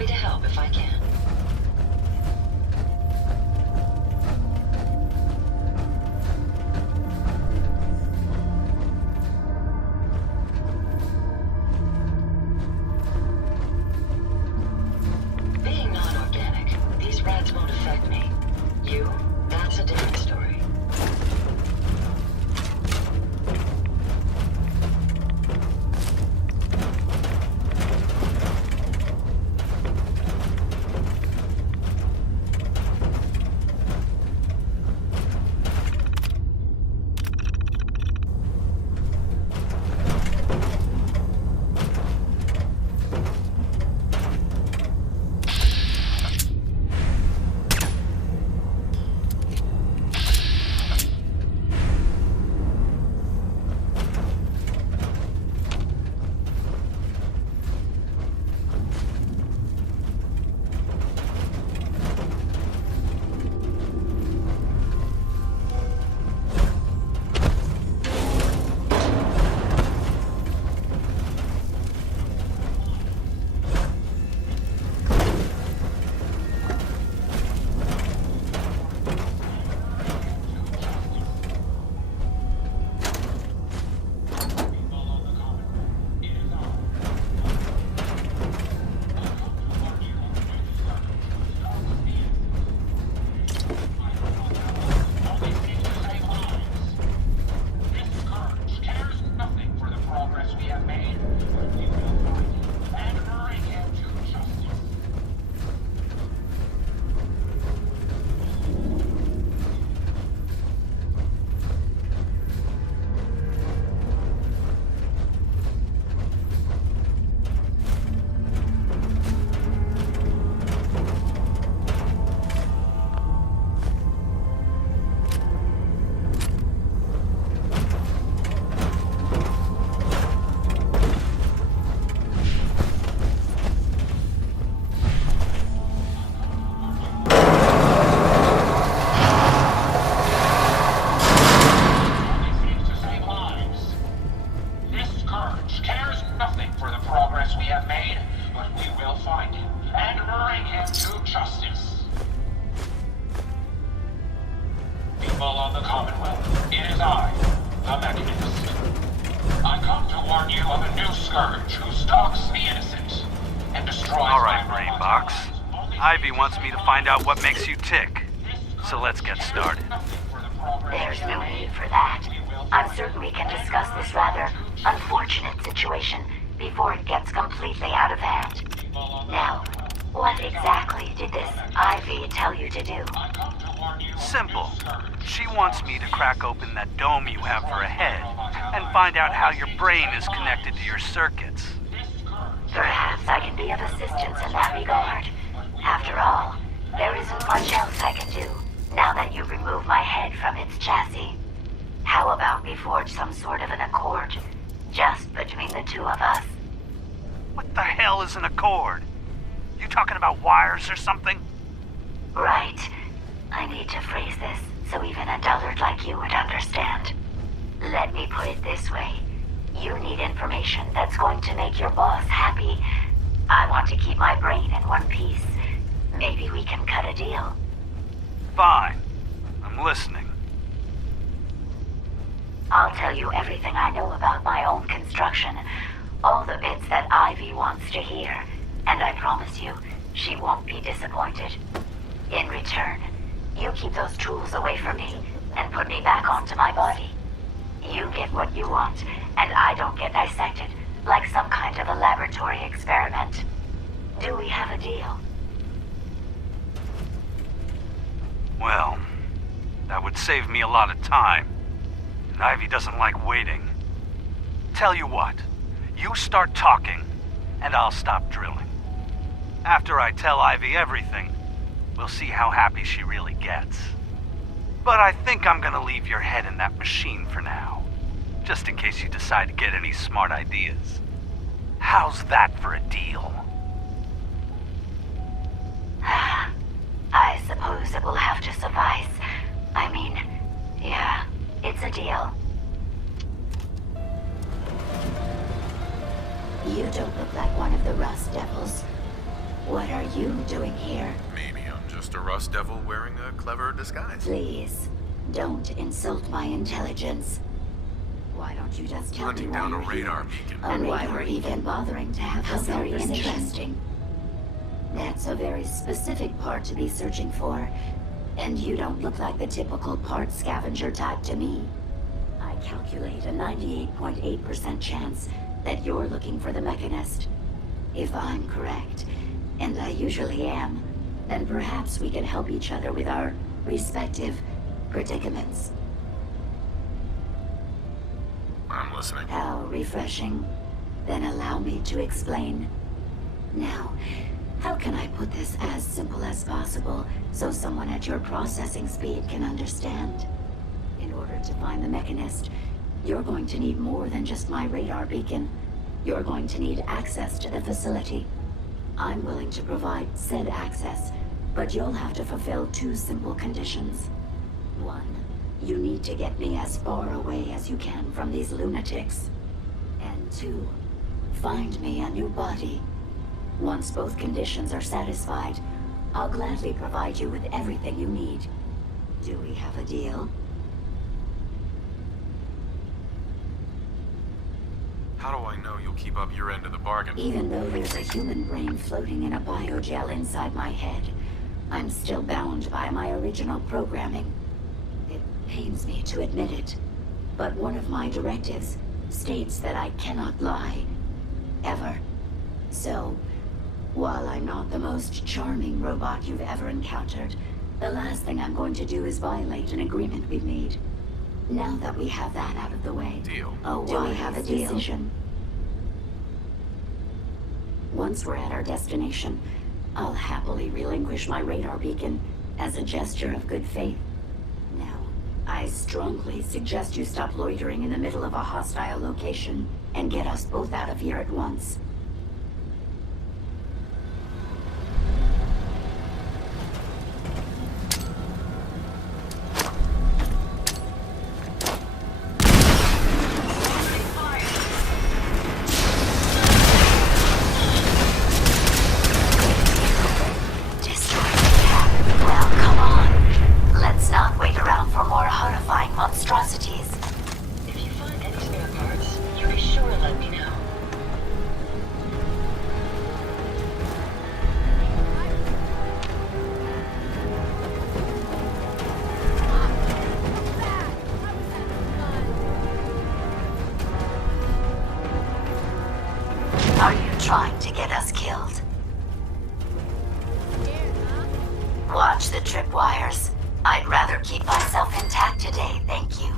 Happy to help if I can. Being non-organic, these rats won't affect me. You? That's a different story. Ivy wants me to find out what makes you tick. So let's get started. There's no need for that. I'm certain we can discuss this rather unfortunate situation before it gets completely out of hand. Now, what exactly did this Ivy tell you to do? Simple. She wants me to crack open that dome you have for a head and find out how your brain is connected to your circuits. Perhaps I can be of assistance in that regard. After all, there isn't much else I can do now that you've removed my head from its chassis. How about we forge some sort of an accord, just between the two of us? What the hell is an accord? You talking about wires or something? Right. I need to phrase this so even a dullard like you would understand. Let me put it this way. You need information that's going to make your boss happy. I want to keep my brain in one piece. Maybe we can cut a deal. Fine. I'm listening. I'll tell you everything I know about my own construction. All the bits that Ivy wants to hear. And I promise you, she won't be disappointed. In return, you keep those tools away from me and put me back onto my body. You get what you want, and I don't get dissected like some kind of a laboratory experiment. Do we have a deal? Well, that would save me a lot of time. And Ivy doesn't like waiting. Tell you what, you start talking, and I'll stop drilling. After I tell Ivy everything, we'll see how happy she really gets. But I think I'm gonna leave your head in that machine for now, just in case you decide to get any smart ideas. How's that for a deal? I suppose it will have to suffice. I mean, yeah, it's a deal. You don't look like one of the Rust Devils. What are you doing here? Maybe I'm just a rust devil wearing a clever disguise. Please, don't insult my intelligence. Why don't you just tell me Hunting why down a you're radar here? beacon. And why we're even bothering to have this Very conversation? interesting. That's a very specific part to be searching for. And you don't look like the typical part scavenger type to me. I calculate a 98.8% chance that you're looking for the Mechanist. If I'm correct, and I usually am, then perhaps we can help each other with our respective predicaments. I'm listening. How refreshing. Then allow me to explain. Now, how can I put this as simple as possible so someone at your processing speed can understand? In order to find the Mechanist, you're going to need more than just my radar beacon. You're going to need access to the facility. I'm willing to provide said access, but you'll have to fulfill two simple conditions. One, you need to get me as far away as you can from these lunatics. And two, find me a new body. Once both conditions are satisfied, I'll gladly provide you with everything you need. Do we have a deal? How do I know you'll keep up your end of the bargain? Even though there's a human brain floating in a biogel inside my head, I'm still bound by my original programming. It pains me to admit it, but one of my directives states that I cannot lie. Ever. So, while I'm not the most charming robot you've ever encountered, the last thing I'm going to do is violate an agreement we've made. Now that we have that out of the way, Deal. do we have a decision? Once we're at our destination, I'll happily relinquish my radar beacon as a gesture of good faith. Now, I strongly suggest you stop loitering in the middle of a hostile location and get us both out of here at once. If you find any spare parts, you be sure to let me know. Are you trying to get us killed? Watch the tripwires. I'd rather keep myself intact today, thank you.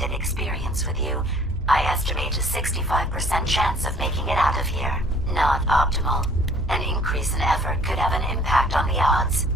limited experience with you, I estimate a 65% chance of making it out of here. Not optimal. An increase in effort could have an impact on the odds.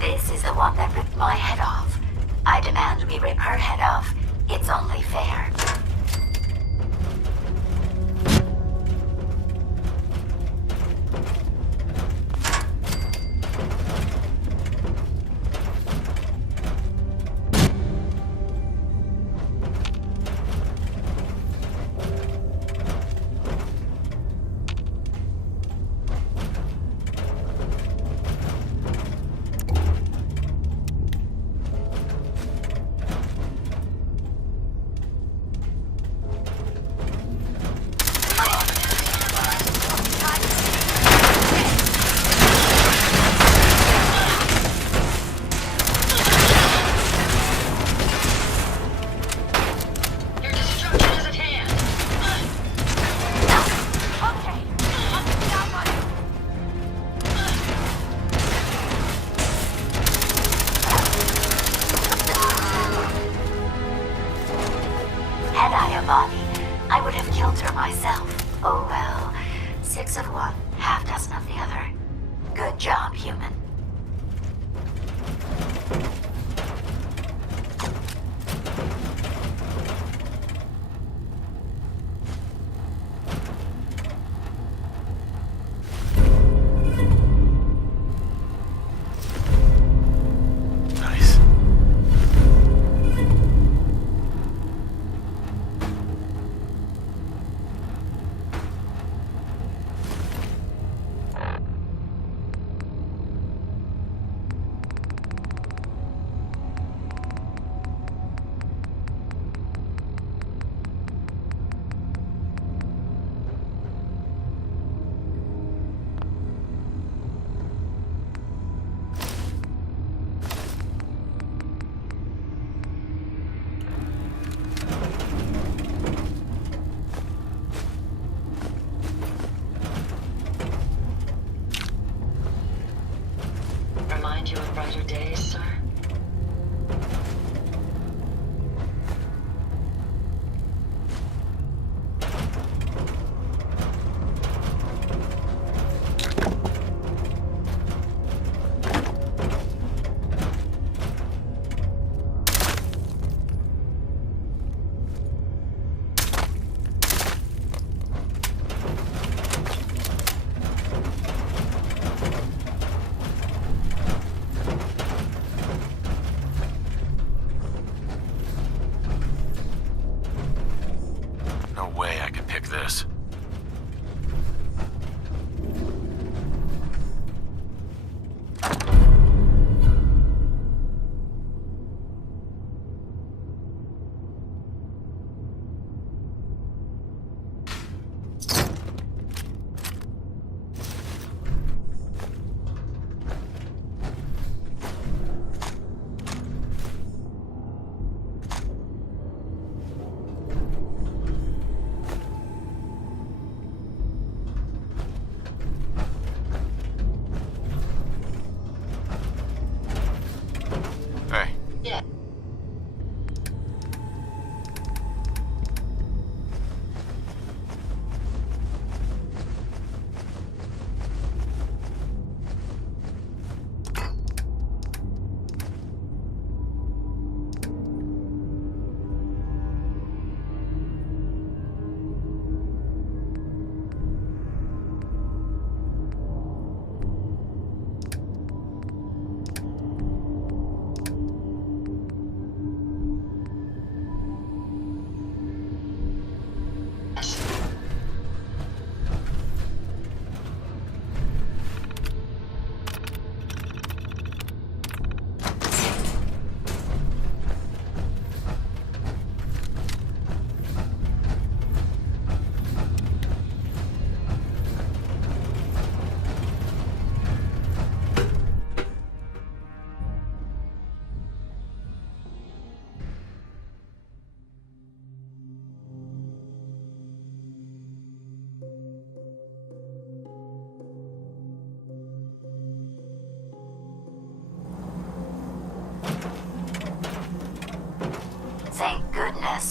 This is the one that ripped my head off. I demand we rip her head off. It's only fair. Your destruction is at hand. Okay. That one. Had I a body, I would have killed her myself. Oh well. 6 of one, half dozen of the other. Good job, human. Nice. Remind you of brighter days, sir?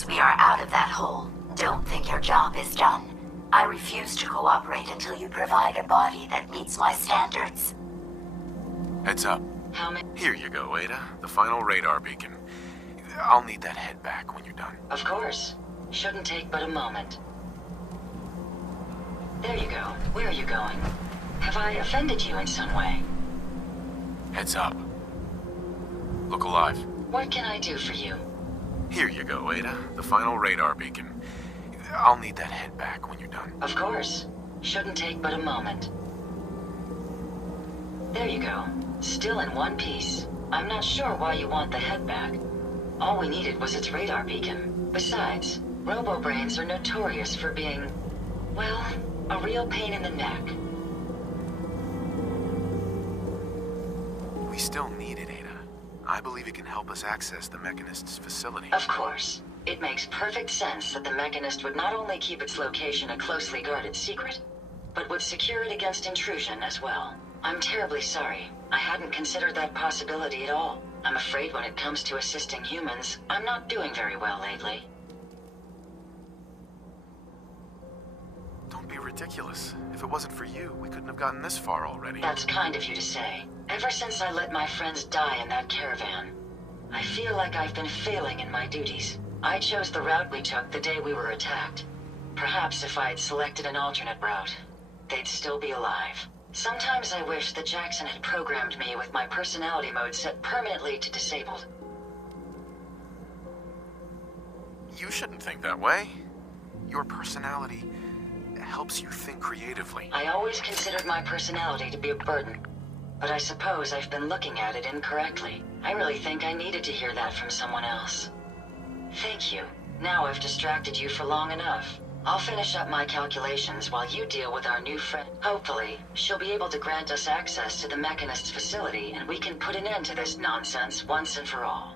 Once we are out of that hole, don't think your job is done. I refuse to cooperate until you provide a body that meets my standards. Heads up. How many? Here you go, Ada. The final radar beacon. I'll need that head back when you're done. Of course. Shouldn't take but a moment. There you go. Where are you going? Have I offended you in some way? Heads up. Look alive. What can I do for you? Here you go, Ada. The final radar beacon. I'll need that head back when you're done. Of course. Shouldn't take but a moment. There you go. Still in one piece. I'm not sure why you want the head back. All we needed was its radar beacon. Besides, robo-brains are notorious for being, well, a real pain in the neck. We still need it, Ada. I believe it can help us access the Mechanist's facility. Of course. It makes perfect sense that the Mechanist would not only keep its location a closely guarded secret, but would secure it against intrusion as well. I'm terribly sorry. I hadn't considered that possibility at all. I'm afraid when it comes to assisting humans, I'm not doing very well lately. Don't be ridiculous. If it wasn't for you, we couldn't have gotten this far already. That's kind of you to say. Ever since I let my friends die in that caravan, I feel like I've been failing in my duties. I chose the route we took the day we were attacked. Perhaps if I had selected an alternate route, they'd still be alive. Sometimes I wish that Jackson had programmed me with my personality mode set permanently to disabled. You shouldn't think that way. Your personality helps you think creatively. I always considered my personality to be a burden, but I suppose I've been looking at it incorrectly. I really think I needed to hear that from someone else. Thank you. Now I've distracted you for long enough. I'll finish up my calculations while you deal with our new friend. Hopefully, she'll be able to grant us access to the Mechanist's facility and we can put an end to this nonsense once and for all.